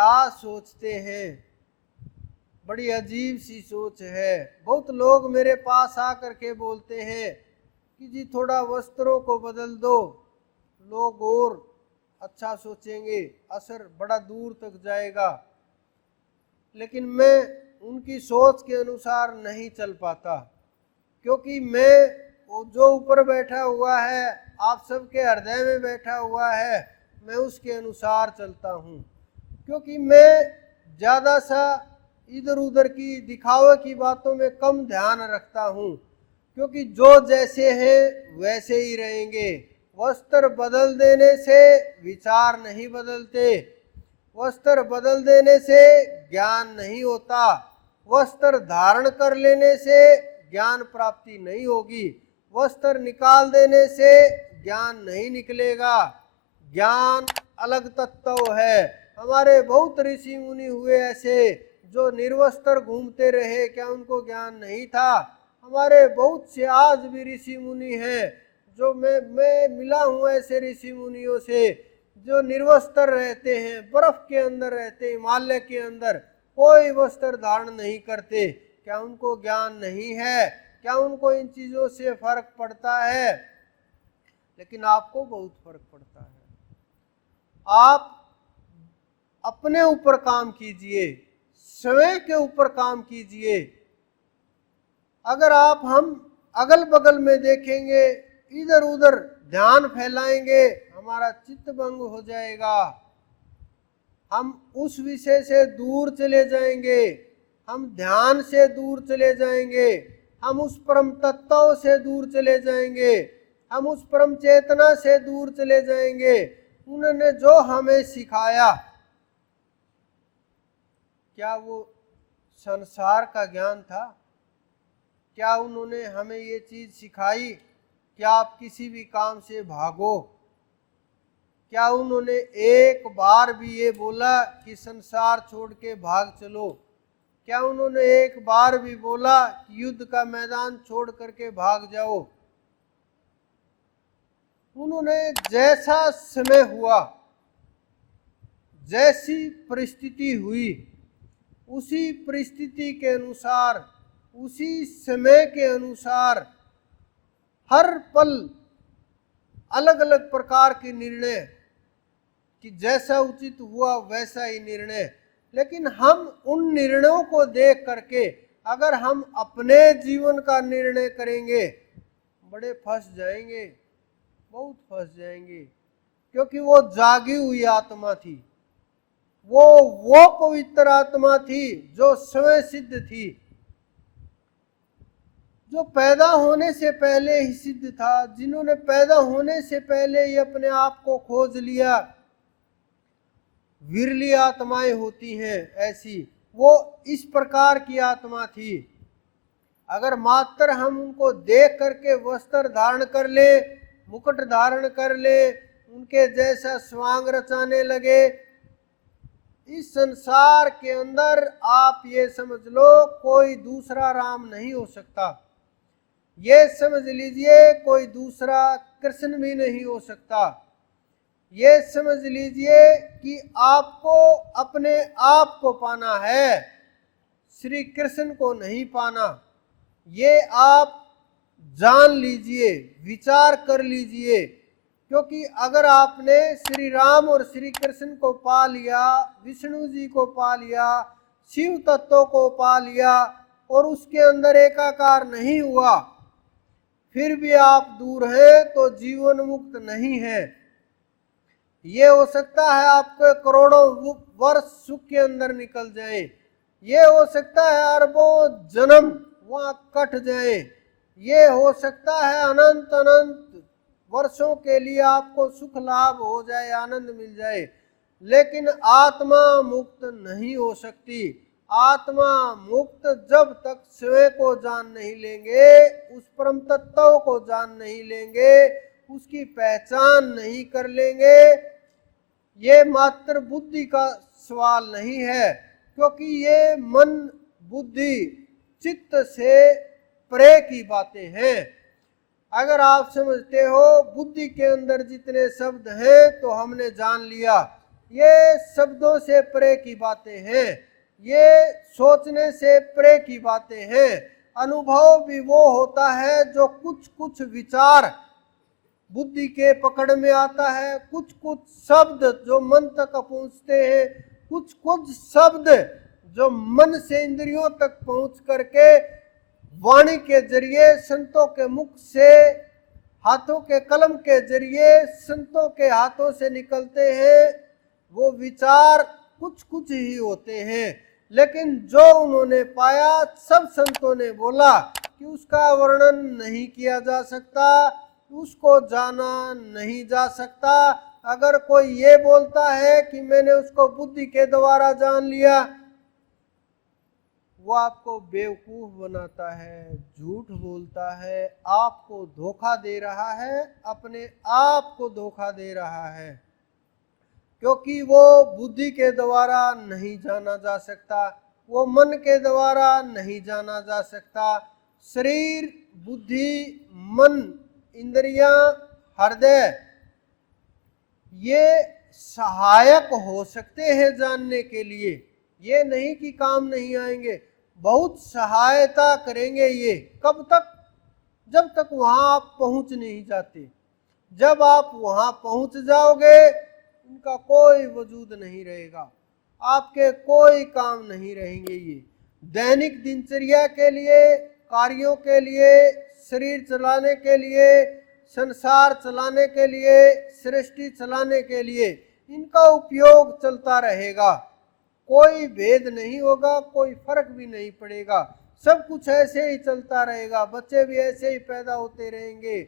क्या सोचते हैं। बड़ी अजीब सी सोच है। बहुत लोग मेरे पास आकर के बोलते हैं कि जी थोड़ा वस्त्रों को बदल दो, लोग और अच्छा सोचेंगे, असर बड़ा दूर तक जाएगा। लेकिन मैं उनकी सोच के अनुसार नहीं चल पाता, क्योंकि मैं जो ऊपर बैठा हुआ है, आप सबके हृदय में बैठा हुआ है, मैं उसके अनुसार चलता हूँ। क्योंकि मैं ज़्यादा सा इधर उधर की दिखावे की बातों में कम ध्यान रखता हूँ, क्योंकि जो जैसे हैं वैसे ही रहेंगे। वस्त्र बदल देने से विचार नहीं बदलते, वस्त्र बदल देने से ज्ञान नहीं होता, वस्त्र धारण कर लेने से ज्ञान प्राप्ति नहीं होगी, वस्त्र निकाल देने से ज्ञान नहीं निकलेगा। ज्ञान अलग तत्व है। हमारे बहुत ऋषि मुनि हुए ऐसे जो निर्वस्त्र घूमते रहे, क्या उनको ज्ञान नहीं था? हमारे बहुत से आज भी ऋषि मुनि हैं, जो मैं मिला हूँ ऐसे ऋषि मुनियों से जो निर्वस्त्र रहते हैं, बर्फ के अंदर रहते, हिमालय के अंदर कोई वस्त्र धारण नहीं करते। क्या उनको ज्ञान नहीं है? क्या उनको इन चीजों से फर्क पड़ता है? लेकिन आपको बहुत फर्क पड़ता है। आप अपने ऊपर काम कीजिए, स्वयं के ऊपर काम कीजिए। अगर आप हम अगल बगल में देखेंगे, इधर उधर ध्यान फैलाएंगे, हमारा चित्त भंग हो जाएगा, हम उस विषय से दूर चले जाएंगे, हम ध्यान से दूर चले जाएंगे, हम उस परम तत्व से दूर चले जाएंगे, हम उस परम चेतना से दूर चले जाएंगे। उन्होंने जो हमें सिखाया, क्या वो संसार का ज्ञान था? क्या उन्होंने हमें ये चीज सिखाई कि आप किसी भी काम से भागो? क्या उन्होंने एक बार भी ये बोला कि संसार छोड़ के भाग चलो? क्या उन्होंने एक बार भी बोला कि युद्ध का मैदान छोड़ करके भाग जाओ? उन्होंने जैसा समय हुआ, जैसी परिस्थिति हुई, उसी परिस्थिति के अनुसार, उसी समय के अनुसार हर पल अलग अलग प्रकार के निर्णय, कि जैसा उचित हुआ वैसा ही निर्णय। लेकिन हम उन निर्णयों को देख करके अगर हम अपने जीवन का निर्णय करेंगे, बड़े फंस जाएंगे, बहुत फंस जाएंगे। क्योंकि वो जागी हुई आत्मा थी, वो पवित्र आत्मा थी जो स्वयं सिद्ध थी, जो पैदा होने से पहले ही सिद्ध था, जिन्होंने पैदा होने से पहले ही अपने आप को खोज लिया। विरली आत्माएं होती हैं ऐसी, वो इस प्रकार की आत्मा थी। अगर मात्र हम उनको देख करके वस्त्र धारण कर ले, मुकुट धारण कर ले, उनके जैसा स्वांग रचाने लगे, इस संसार के अंदर आप ये समझ लो कोई दूसरा राम नहीं हो सकता। ये समझ लीजिए कोई दूसरा कृष्ण भी नहीं हो सकता। ये समझ लीजिए कि आपको अपने आप को पाना है, श्री कृष्ण को नहीं पाना। ये आप जान लीजिए, विचार कर लीजिए। क्योंकि अगर आपने श्री राम और श्री कृष्ण को पा लिया, विष्णु जी को पा लिया, शिव तत्व को पा लिया और उसके अंदर एकाकार नहीं हुआ, फिर भी आप दूर हैं तो जीवन मुक्त नहीं है। ये हो सकता है आपके करोड़ों वर्ष सुख के अंदर निकल जाए, ये हो सकता है अरबों जन्म वहां कट जाए, ये हो सकता है अनंत अनंत वर्षों के लिए आपको सुख लाभ हो जाए, आनंद मिल जाए, लेकिन आत्मा मुक्त नहीं हो सकती। आत्मा मुक्त जब तक स्वयं को जान नहीं लेंगे, उस परम तत्व को जान नहीं लेंगे, उसकी पहचान नहीं कर लेंगे। ये मात्र बुद्धि का सवाल नहीं है, क्योंकि ये मन बुद्धि चित्त से परे की बातें हैं। अगर आप समझते हो बुद्धि के अंदर जितने शब्द हैं तो हमने जान लिया, ये शब्दों से परे की बातें हैं, ये सोचने से परे की बातें हैं। अनुभव भी वो होता है जो कुछ कुछ विचार बुद्धि के पकड़ में आता है, कुछ कुछ शब्द जो मन तक पहुंचते हैं, कुछ कुछ शब्द जो मन से इंद्रियों तक पहुंच करके वाणी के जरिए, संतों के मुख से, हाथों के कलम के जरिए, संतों के हाथों से निकलते हैं। वो विचार कुछ कुछ ही होते हैं, लेकिन जो उन्होंने पाया, सब संतों ने बोला कि उसका वर्णन नहीं किया जा सकता, उसको जाना नहीं जा सकता। अगर कोई ये बोलता है कि मैंने उसको बुद्धि के द्वारा जान लिया, वो आपको बेवकूफ बनाता है, झूठ बोलता है, आपको धोखा दे रहा है, अपने आप को धोखा दे रहा है, क्योंकि वो बुद्धि के द्वारा नहीं जाना जा सकता, वो मन के द्वारा नहीं जाना जा सकता। शरीर, बुद्धि, मन, इंद्रियां, हृदय ये सहायक हो सकते हैं जानने के लिए, ये नहीं कि काम नहीं आएंगे, बहुत सहायता करेंगे ये। कब तक? जब तक वहां आप पहुंच नहीं जाते। जब आप वहां पहुंच जाओगे, इनका कोई वजूद नहीं रहेगा, आपके कोई काम नहीं रहेंगे। ये दैनिक दिनचर्या के लिए, कार्यों के लिए, शरीर चलाने के लिए, संसार चलाने के लिए, सृष्टि चलाने के लिए इनका उपयोग चलता रहेगा। कोई भेद नहीं होगा, कोई फर्क भी नहीं पड़ेगा, सब कुछ ऐसे ही चलता रहेगा। बच्चे भी ऐसे ही पैदा होते रहेंगे,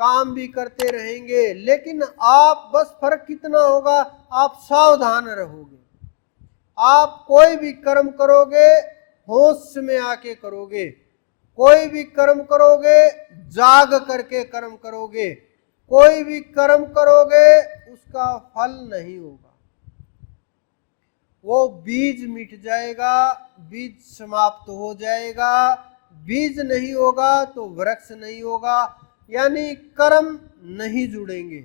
काम भी करते रहेंगे, लेकिन आप बस फर्क कितना होगा, आप सावधान रहोगे। आप कोई भी कर्म करोगे होश में आके करोगे, कोई भी कर्म करोगे जाग करके कर्म करोगे, कोई भी कर्म करोगे उसका फल नहीं होगा। वो बीज मिट जाएगा, बीज समाप्त हो जाएगा। बीज नहीं होगा तो वृक्ष नहीं होगा, यानी कर्म नहीं जुड़ेंगे।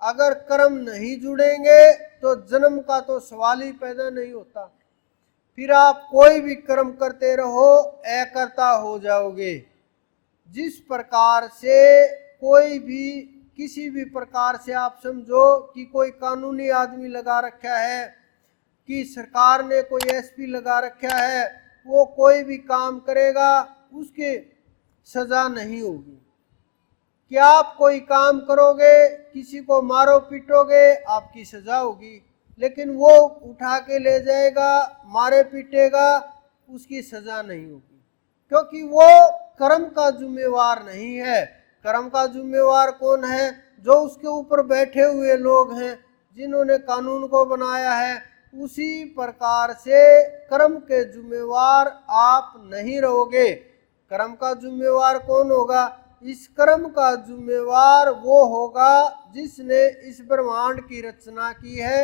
अगर कर्म नहीं जुड़ेंगे तो जन्म का तो सवाल ही पैदा नहीं होता। फिर आप कोई भी कर्म करते रहो, अकर्ता हो जाओगे। जिस प्रकार से कोई भी किसी भी प्रकार से आप समझो कि कोई कानूनी आदमी लगा रखा है, कि सरकार ने कोई एसपी लगा रखा है, वो कोई भी काम करेगा उसके सजा नहीं होगी। क्या आप कोई काम करोगे, किसी को मारो पीटोगे, आपकी सजा होगी, लेकिन वो उठा के ले जाएगा, मारे पीटेगा, उसकी सजा नहीं होगी, क्योंकि वो कर्म का जिम्मेवार नहीं है। कर्म का जिम्मेवार कौन है? जो उसके ऊपर बैठे हुए लोग हैं, जिन्होंने कानून को बनाया है। उसी प्रकार से कर्म के जिम्मेवार आप नहीं रहोगे। कर्म का जिम्मेवार कौन होगा? इस कर्म का जिम्मेवार वो होगा जिसने इस ब्रह्मांड की रचना की है,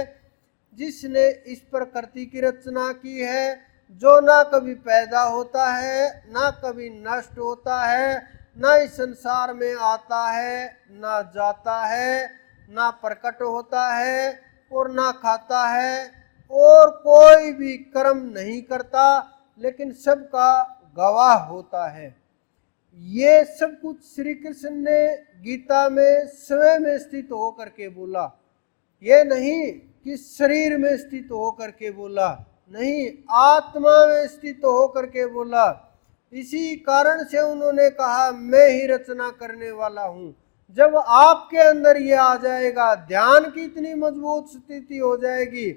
जिसने इस प्रकृति की रचना की है, जो ना कभी पैदा होता है, ना कभी नष्ट होता है, ना इस संसार में आता है, ना जाता है, ना प्रकट होता है और ना खाता है, और कोई भी कर्म नहीं करता, लेकिन सबका गवाह होता है। ये सब कुछ श्री कृष्ण ने गीता में स्वयं स्थित होकर के बोला। ये नहीं कि शरीर में स्थित होकर के बोला, नहीं, आत्मा में स्थित होकर के बोला। इसी कारण से उन्होंने कहा मैं ही रचना करने वाला हूँ। जब आपके अंदर ये आ जाएगा, ध्यान की इतनी मजबूत स्थिति हो जाएगी